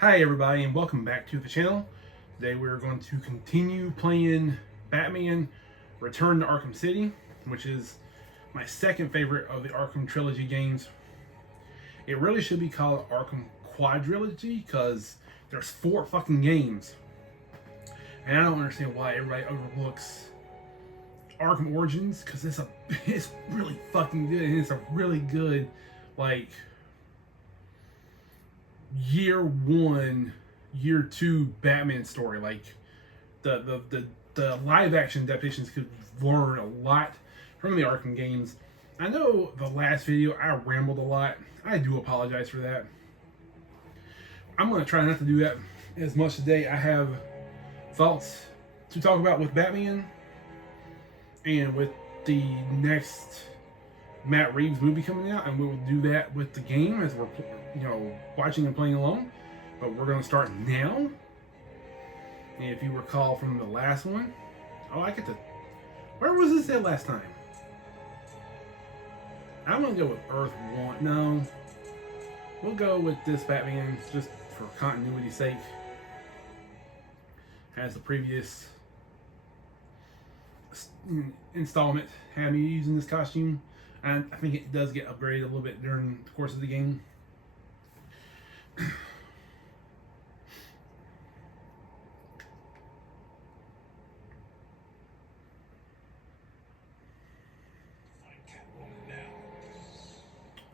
Hi everybody and welcome back to the channel. Today we're going to continue playing Batman Return to Arkham City, which is my second favorite of the Arkham Trilogy games. It really should be called Arkham Quadrilogy because there's 4 fucking games. And I don't understand why everybody overlooks Arkham Origins because it's really fucking good, and it's a really good like year 1, year 2 Batman story. Like the live action adaptations could learn a lot from the Arkham games. I know the last video I rambled a lot. I do apologize for that. I'm gonna try not to do that as much today. I have thoughts to talk about with Batman and with the next Matt Reeves movie coming out, and we will do that with the game as we're watching and playing along. But we're going to start now. And if you recall from the last one, where was this at last time? I'm going to go with Earth 1. No, we'll go with this Batman just for continuity's sake, as the previous installment had me using this costume. And I think it does get upgraded a little bit during the course of the game.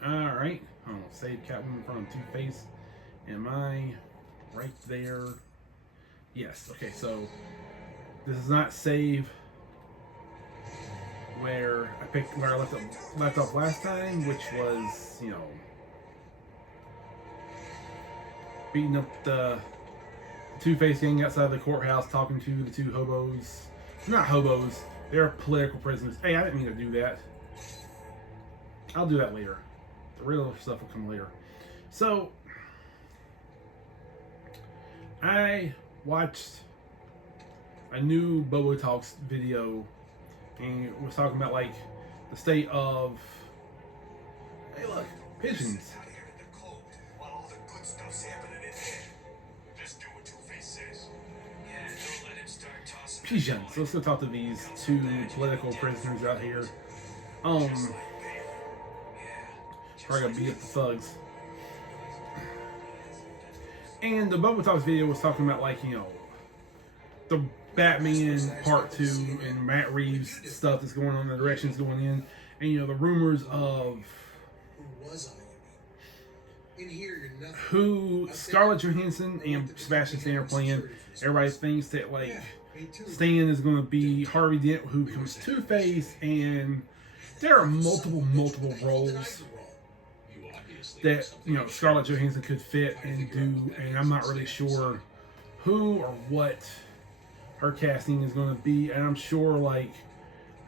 Alright, I'm going to save Catwoman from Two-Face. Am I right there? Yes, okay, so this is not save where I left off last time, which was, beating up the Two-Face gang outside the courthouse, talking to the 2 hobos. Not hobos, they're political prisoners. Hey, I didn't mean to do that. I'll do that later. The real stuff will come later. So, I watched a new Bobo Talks video, and it was talking about like the state of, hey look, pigeons. Pigeons. So let's go talk to these 2 political prisoners out here. Probably gonna beat up the thugs. And the Bobo Talks video was talking about like, the Batman Part 2 and Matt Reeves stuff that's going on, the directions going in, and the rumors of who Scarlett Johansson and Sebastian Stan are playing. Everybody thinks that like Stan is going to be Harvey Dent, who becomes Two-Face, and there are multiple roles that Scarlett Johansson could fit and do, and I'm not really sure who or what her casting is going to be. And I'm sure like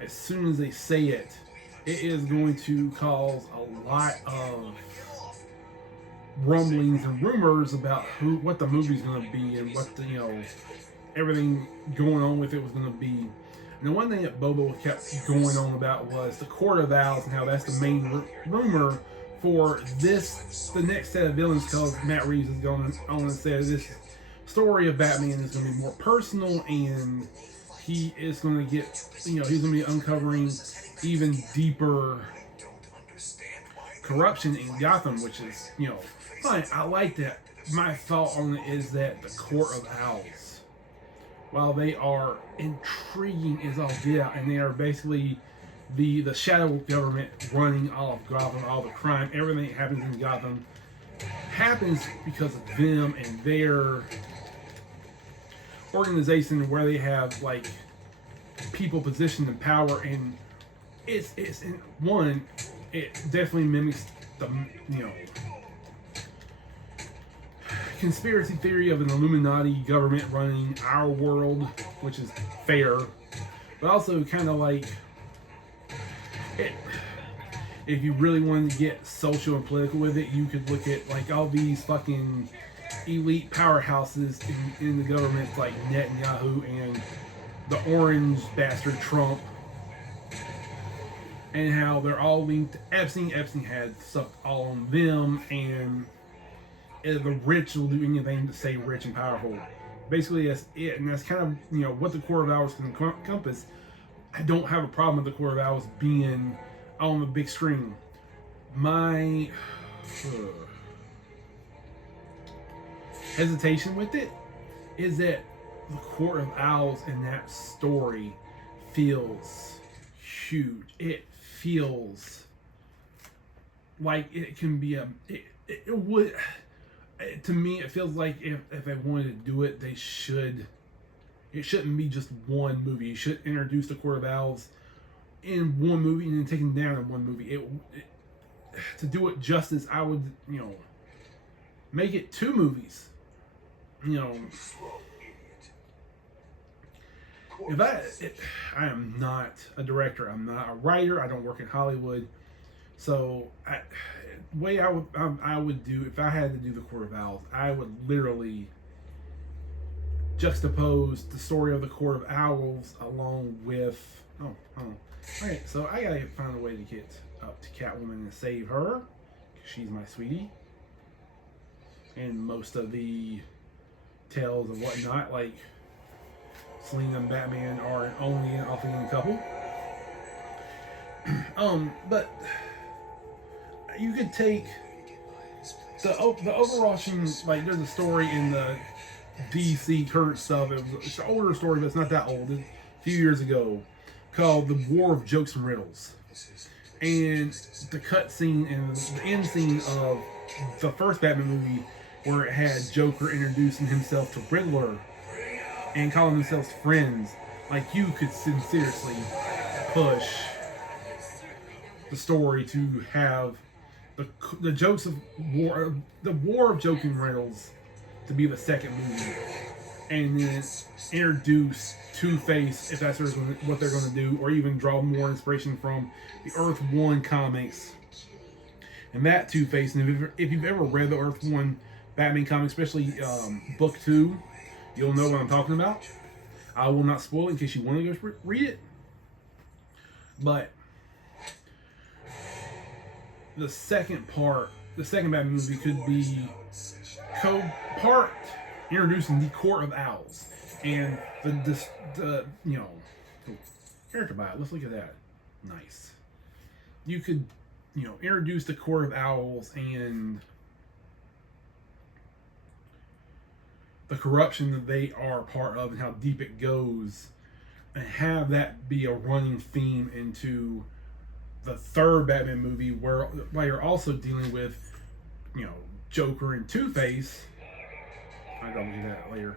as soon as they say it, it is going to cause a lot of rumblings and rumors about what the movie's going to be and what the everything going on with it was going to be. And the one thing that Bobo kept going on about was the Court of Owls and how that's the main rumor for the next set of villains, because Matt Reeves is going on and said this story of Batman is going to be more personal, and he is going to get, he's going to be uncovering even deeper corruption in Gotham, which is, fine. I like that. My thought on it is that the Court of Owls, while they are intriguing as all get out, and they are basically the shadow government running all of Gotham, all the crime, everything that happens in Gotham happens because of them and their organization, where they have like people positioned in power. And it definitely mimics the conspiracy theory of an Illuminati government running our world, which is fair, but also kind of like it. If you really wanted to get social and political with it, you could look at like all these fucking elite powerhouses in the government, like Netanyahu and the orange bastard Trump, and how they're all linked to Epstein. Epstein had stuff all on them, and the rich will do anything to stay rich and powerful. Basically, that's it, and that's kind of what the core of Owls can encompass. I don't have a problem with the core of Owls being on the big screen. My hesitation with it is that the Court of Owls in that story feels huge. It feels like it can be it would, to me, it feels like if they wanted to do it, it shouldn't be just one movie. You should introduce the Court of Owls in one movie and then take them down in one movie. To do it justice, I would, make it two movies. I am not a director. I'm not a writer. I don't work in Hollywood. So, way I would do, if I had to do the Court of Owls, I would literally juxtapose the story of the Court of Owls along with Alright, so I gotta find a way to get up to Catwoman and save her, because she's my sweetie. And most of the tales and whatnot, like Selina and Batman, are an only and off-again couple. But you could take the overarching, like, there's a story in the DC current stuff. It's an older story, but it's not that old. It's a few years ago, called The War of Jokes and Riddles. And the cut scene and the end scene of the first Batman movie, where it had Joker introducing himself to Riddler and calling themselves friends, like, you could seriously push the story to have the jokes of war, the War of Joking Riddles, to be the second movie, and then introduce Two-Face, if that's what they're going to do, or even draw more inspiration from the Earth 1 comics and that Two-Face. And if you've ever read the Earth 1 Batman comic, especially book 2, you'll know what I'm talking about. I will not spoil it in case you want to go read it. But the second Batman movie could be part introducing the Court of Owls and the character bio. Let's look at that. Nice. You could introduce the Court of Owls and the corruption that they are part of and how deep it goes, and have that be a running theme into the third Batman movie, where you're also dealing with Joker and Two-Face. I'm gonna do that later.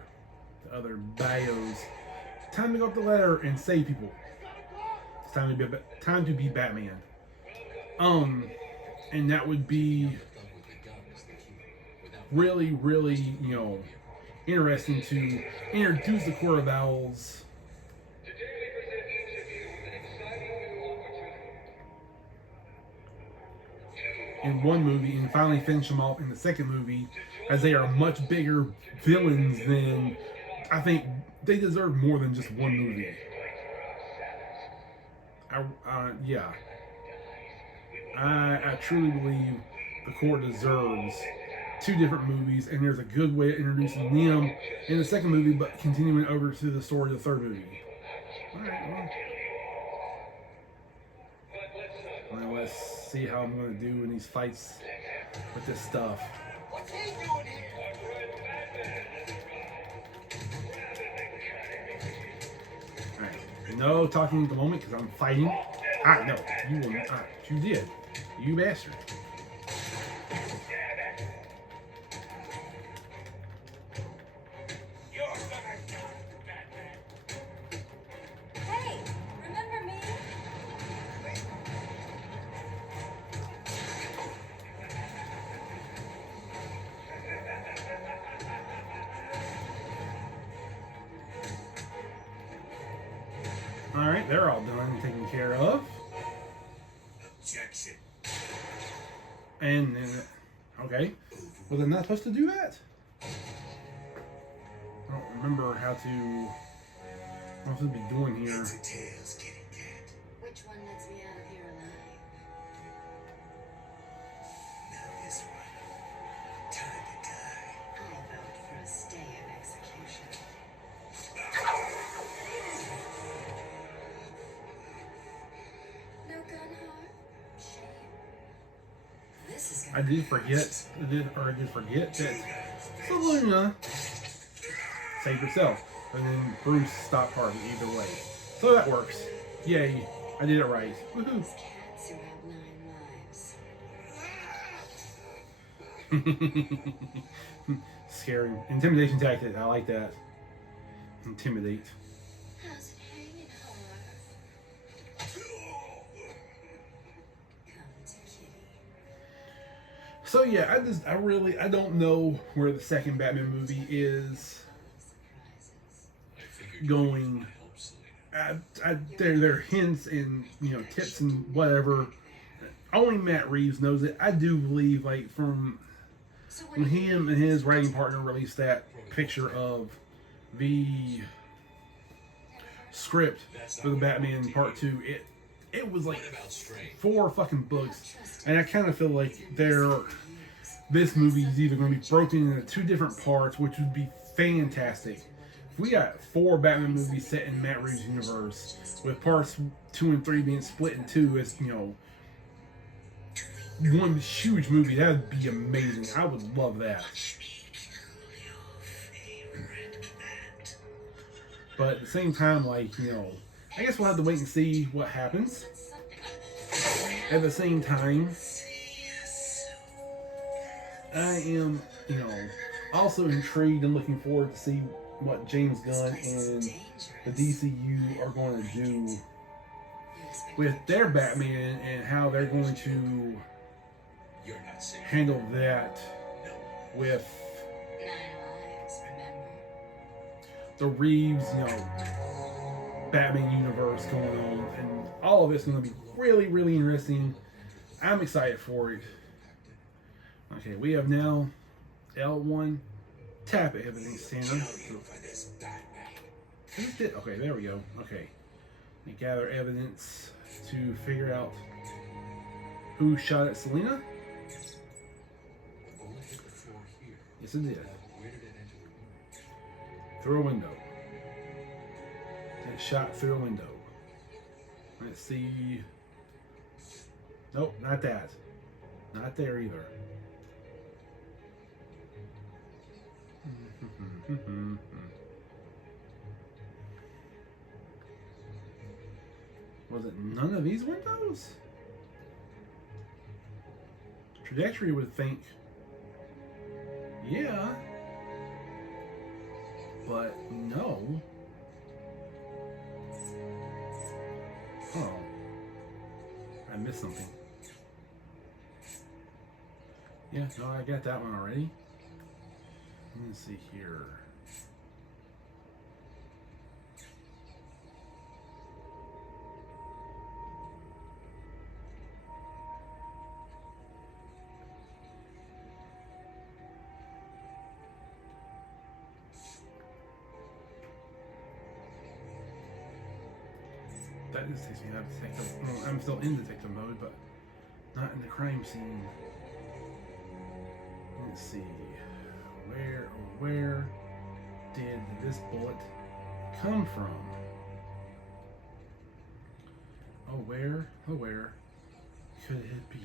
The other bios. Time to go up the ladder and save people. It's time to be Batman. And that would be really, really, interesting to introduce the Court of Owls in one movie and finally finish them off in the second movie, as they are much bigger villains than, I think they deserve more than just one movie. I truly believe the Court deserves two different movies, and there's a good way of introducing them in the second movie, but continuing over to the story of the third movie. Alright, well, let's see how I'm going to do in these fights with this stuff. Alright, no talking at the moment because I'm fighting. No, you will not. You did. You bastard. Alright, they're all done and taken care of. Objection. And okay. Was I not supposed to do that? I don't remember what I'm supposed to be doing here. Which one lets me out of here alive? Now this one. Time to die. I did forget that Selena saved herself, and then Bruce stopped Harvey either way. So that works. Yay! I did it right. Woohoo! Those cats who have 9 lives. Scary intimidation tactic. I like that. Intimidate. How's it hanging, whore? Come to kitty. So yeah, I don't know where the second Batman movie is Surprises. going. There are hints and tips and whatever. Only Matt Reeves knows it. I do believe, like, from So when him and his writing partner released that picture of the script for the Batman Part 2, it was like 4 fucking books, and I kind of feel like this movie is either going to be broken into 2 different parts, which would be fantastic. If we got 4 Batman movies set in Matt Reeves' universe, with parts 2 and 3 being split in 2 as one huge movie, that would be amazing. I would love that. But at the same time, like, I guess we'll have to wait and see what happens. At the same time, I am, also intrigued and looking forward to see what James Gunn and the DCU are going to do with their Batman and how they're going to handle that with 9 lives, remember? the Reeves, Batman universe going on, and all of it's going to be really, really interesting. I'm excited for it. Okay, we have now L1 tap it, evidence center. Okay, there we go. Okay, we gather evidence to figure out who shot at Selena. Yes, it did. Through a window. It shot through a window. Let's see. Nope, not that. Not there either. Was it none of these windows? Trajectory would think, yeah, but no. Oh, I missed something. Yeah, no, I got that one already. Let's see here. That just takes me out of detective. Well, I'm still in detective mode, but not in the crime scene. Let's see. Where did this bullet come from? Where could it be?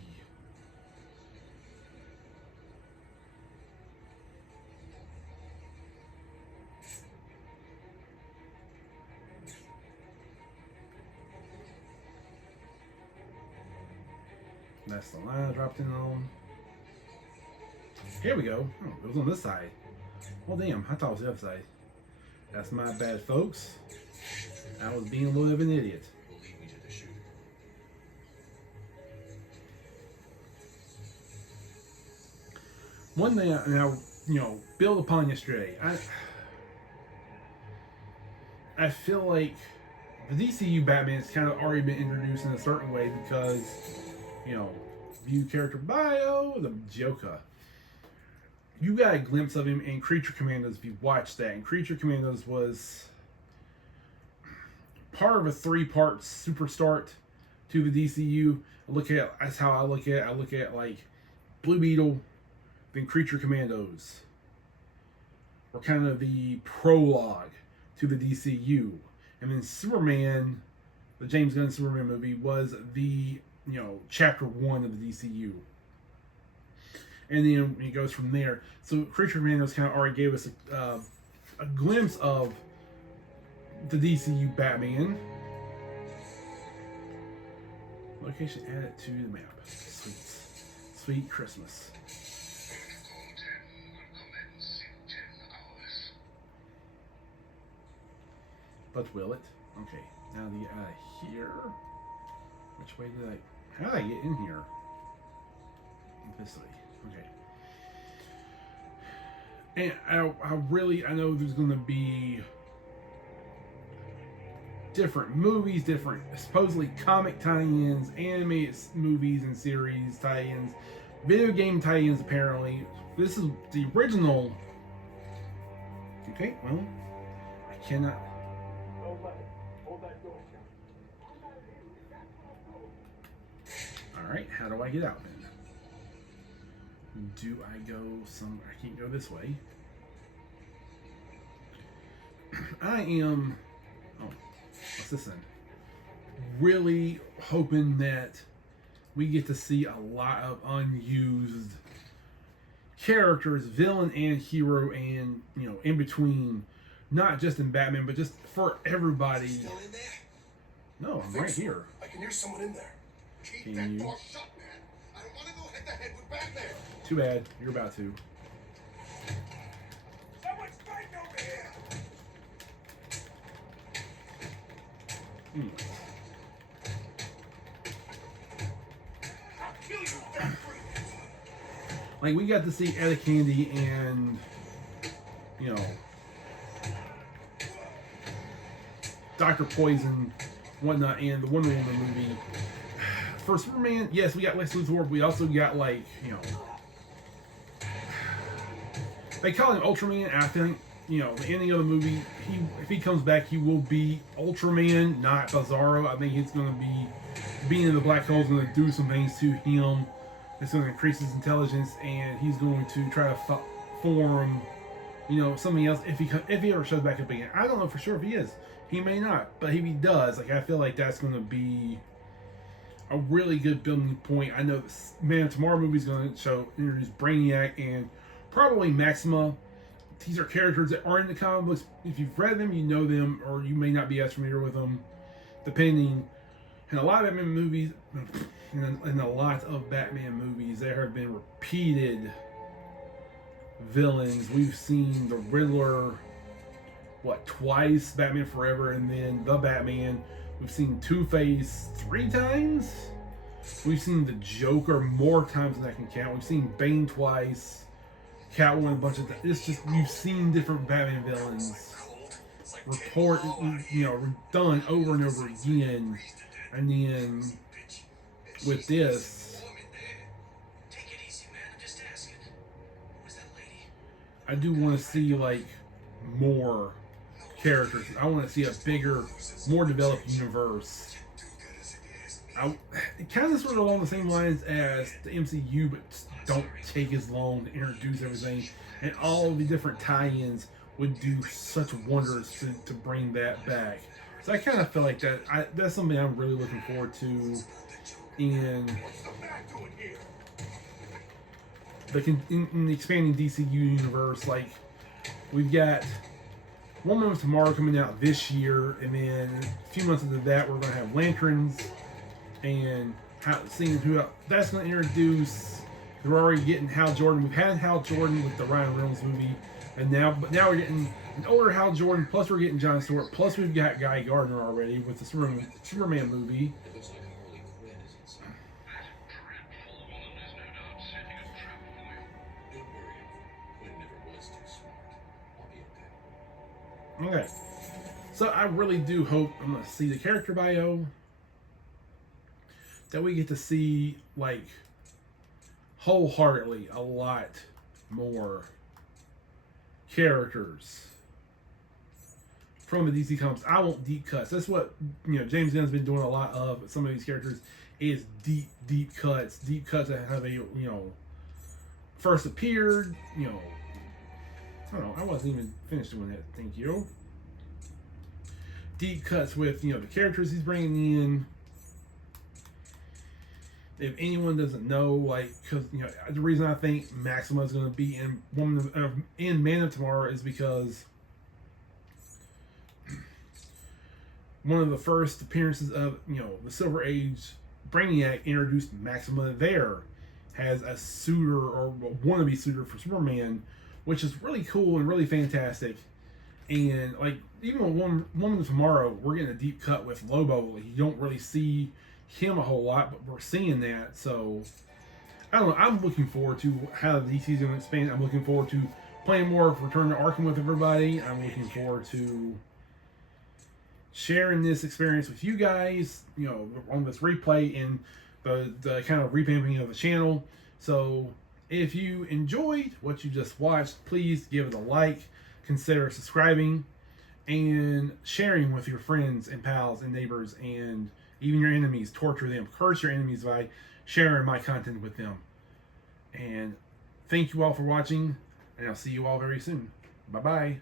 That's the line I dropped in on. Here we go. Oh, it was on this side. Well, damn, I thought it was the other side. That's my bad, folks. I was being a little bit of an idiot. One thing I build upon yesterday. I feel like the DCU Batman's kind of already been introduced in a certain way because, view character bio, the Joker. You got a glimpse of him in Creature Commandos if you watched that. And Creature Commandos was part of a 3-part super start to the DCU. That's how I look at it. I look at like Blue Beetle, then Creature Commandos were kind of the prologue to the DCU. And then Superman, the James Gunn Superman movie, was the chapter 1 of the DCU. and then it goes from there. So Creature Commandos kind of already gave us a glimpse of the DCU Batman. Location added to the map. Sweet. Sweet Christmas. But will it? Okay, now to get out of here. Which way did I... How did I get in here? This way. Okay. And I know there's going to be different movies, different supposedly comic tie-ins, animated movies and series tie-ins, video game tie-ins apparently. This is the original. Okay, well, I cannot. Alright, how do I get out then? Do I go some... I can't go this way. I am... Oh, what's this then? Really hoping that we get to see a lot of unused characters, villain and hero, and, you know, in between. Not just in Batman, but just for everybody. Still in there? No, I'm right here. I can hear someone in there. Keep Can that you? door shut, man. I don't want to go head to head with Batman. Too bad. You're about to. Someone's fighting over here. I'll kill you, fat freak. Like, we got to see Etta Candy and, you know, Dr. Poison, whatnot, and the Wonder Woman movie. For Superman, yes, we got Lex Luthor, but we also got, like, you know, they call him Ultraman. I think, you know, the ending of the movie, if he comes back, he will be Ultraman, not Bizarro. I think he's going to be, being in the black hole is going to do some things to him. It's going to increase his intelligence, and he's going to try to form, you know, something else if he ever shows back up again. I don't know for sure if he is. He may not, but if he does, like, I feel like that's going to be a really good building point. I know this Man of Tomorrow movie is going to introduce Brainiac and probably Maxima. These are characters that are in the comic books. If you've read them, you know them, or you may not be as familiar with them, depending. In a lot of Batman movies, in a lot of Batman movies, there have been repeated villains. We've seen the Riddler, twice, Batman Forever, and then the Batman. We've seen Two-Face 3 times. We've seen the Joker more times than I can count. We've seen Bane twice, Catwoman a bunch of times. It's just, you've seen different Batman villains done over and over again. And then with this, I do want to see, like, more characters. I want to see a bigger, more developed universe. It kind of sort of along the same lines as the MCU, but don't take as long to introduce everything. And all the different tie-ins would do such wonders to bring that back. So I kind of feel like that's something I'm really looking forward to in the expanding DCU universe. Like, we've got Woman of Tomorrow coming out this year, and then a few months into that, we're going to have Lanterns, and seeing who that's going to introduce. We're already getting Hal Jordan. We've had Hal Jordan with the Ryan Reynolds movie, and now we're getting an older Hal Jordan. Plus, we're getting Jon Stewart. Plus, we've got Guy Gardner already with the Superman movie. Okay, so I really do hope I'm going to see the character bio, that we get to see, like, wholeheartedly a lot more characters from the DC comics. I want deep cuts. That's what, you know, James Gunn's been doing a lot of. Some of these characters is deep cuts that have first appeared, you know. I don't know, I wasn't even finished doing that. Thank you. Deep cuts with, you know, the characters he's bringing in. If anyone doesn't know, like, because the reason I think Maxima is going to be in Man of Tomorrow is because one of the first appearances of the Silver Age Brainiac introduced Maxima there as a suitor or wannabe suitor for Superman, which is really cool and really fantastic. And like even with Woman of Tomorrow, we're getting a deep cut with Lobo. You don't really see him a whole lot, but we're seeing that. So I don't know. I'm looking forward to how the DC is going to expand. I'm looking forward to playing more of Return to Arkham with everybody. I'm looking forward to sharing this experience with you guys, on this replay and the kind of revamping of the channel. So if you enjoyed what you just watched, please give it a like, consider subscribing, and sharing with your friends and pals and neighbors and even your enemies. Torture them, curse your enemies by sharing my content with them. And thank you all for watching, and I'll see you all very soon. Bye bye.